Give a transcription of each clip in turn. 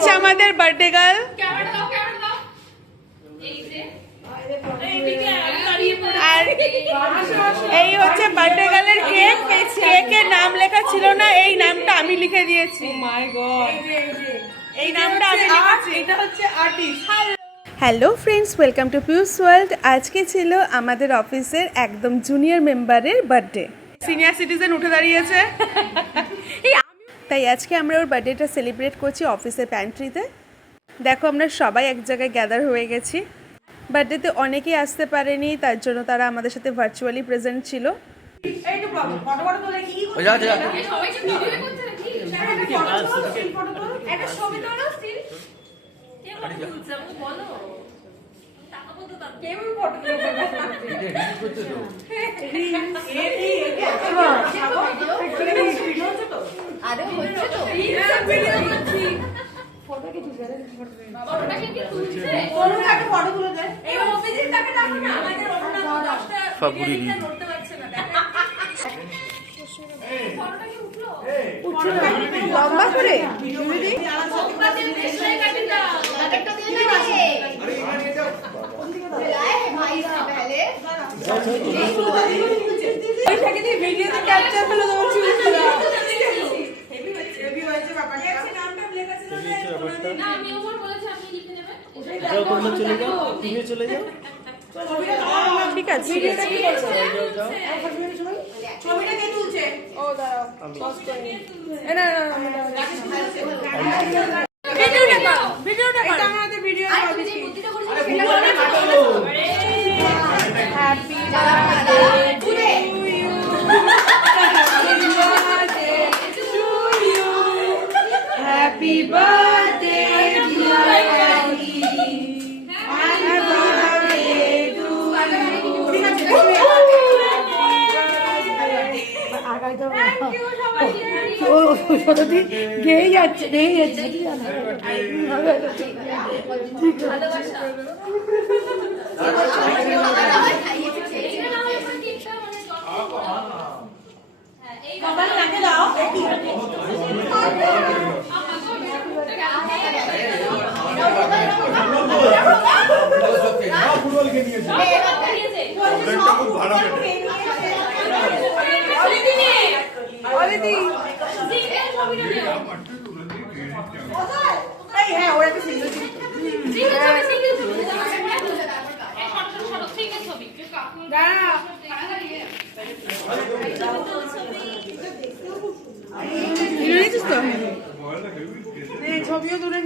হচ্ছে আমাদের birthday girl আর এই হচ্ছে বার্থডে গার্লের কেক কেকের নাম লেখা ছিল না এই নামটা আমি লিখে দিয়েছি। মাই গড এই নামটা আমি লিখেছি। এটা হচ্ছে artist hello friends welcome to Piu's world আজকে ছিল আমাদের অফিসের একদম জুনিয়র মেম্বারের বার্থডে সিনিয়র সিটিজেন উঠে দাঁড়িয়েছে। তাই আজকে আমরা ওর বার্থডেটা সেলিব্রেট করছি অফিসের প্যান্ট্রিতে দেখো আমরা সবাই এক জায়গায় গ্যাদার হয়ে গেছি। বার্থডেতে অনেকেই আসতে পারেনি তার জন্য তারা আমাদের সাথে ভার্চুয়ালি প্রেজেন্ট ছিল। এইটু ফটো ফটোটা কি উঠল? লম্বা করে। ভিডিওতে ক্যাপচার হলো তোমার চুলগুলো চলে যাও ঠিক আছে ভিডিওটা কি হ্যাপি বার্থডে গেয়ে যাচ্ছে গেয়ে যাচ্ছে অদিতি এই হ্যাঁ ওরা দাঁড়া নিয়েছিস তো নে, ছবিও তুলে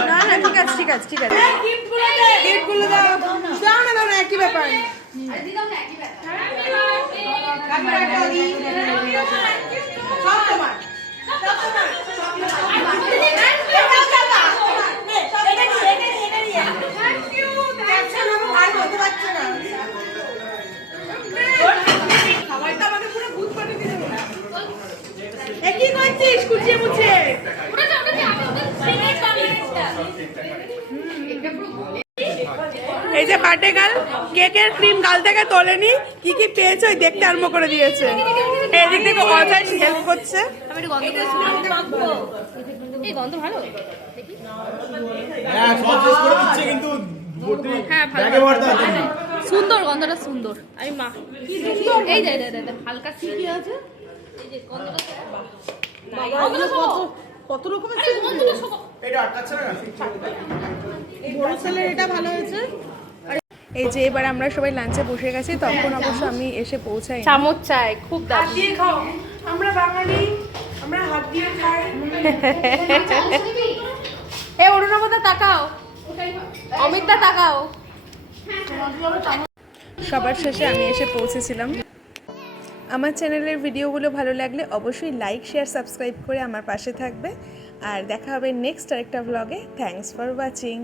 না না ঠিক আছে ঠিক আছে ঠিক আছে। গিফটগুলো দে। গিফটগুলো দাও। দাও না দাও না একই ব্যাপার। সব তোমার। কি কুচিয়ে মুছে। এই যে বার্থডে গার্ল কেকের ক্রিম গাল থেকে তোলেনি কি কি পেয়েছে ওই দেখতে আরম্ভ করে দিয়েছে। এদিক থেকে অজয় হেল্প করছে? এই গন্ধ ভালো? হ্যাঁ হ্যাঁ। সুন্দর গন্ধটা সুন্দর। আমি মা এই হালকা সিকি আছে। এই যে গন্ধটা কত রকমের এটা বড় ছেলের এটা ভালো হয়েছে। এই যে এবার আমরা সবাই লাঞ্চে বসে গেছি তখন অবশ্য আমি এসে পৌঁছাই চামচ চাই খুব হাত দিয়ে খাও। আমরা বাঙালি আমরা হাত দিয়ে খাই। এ অরুণাবতা তাকাও। অমিতদা তাকাও। সবার শেষে আমি এসে পৌঁছেছিলাম। আমার চ্যানেলের ভিডিওগুলো ভালো লাগলে অবশ্যই লাইক শেয়ার সাবস্ক্রাইব করে আমার পাশে থাকবে। আর দেখা হবে নেক্সট আরেকটা ব্লগে থ্যাংকস ফর ওয়াচিং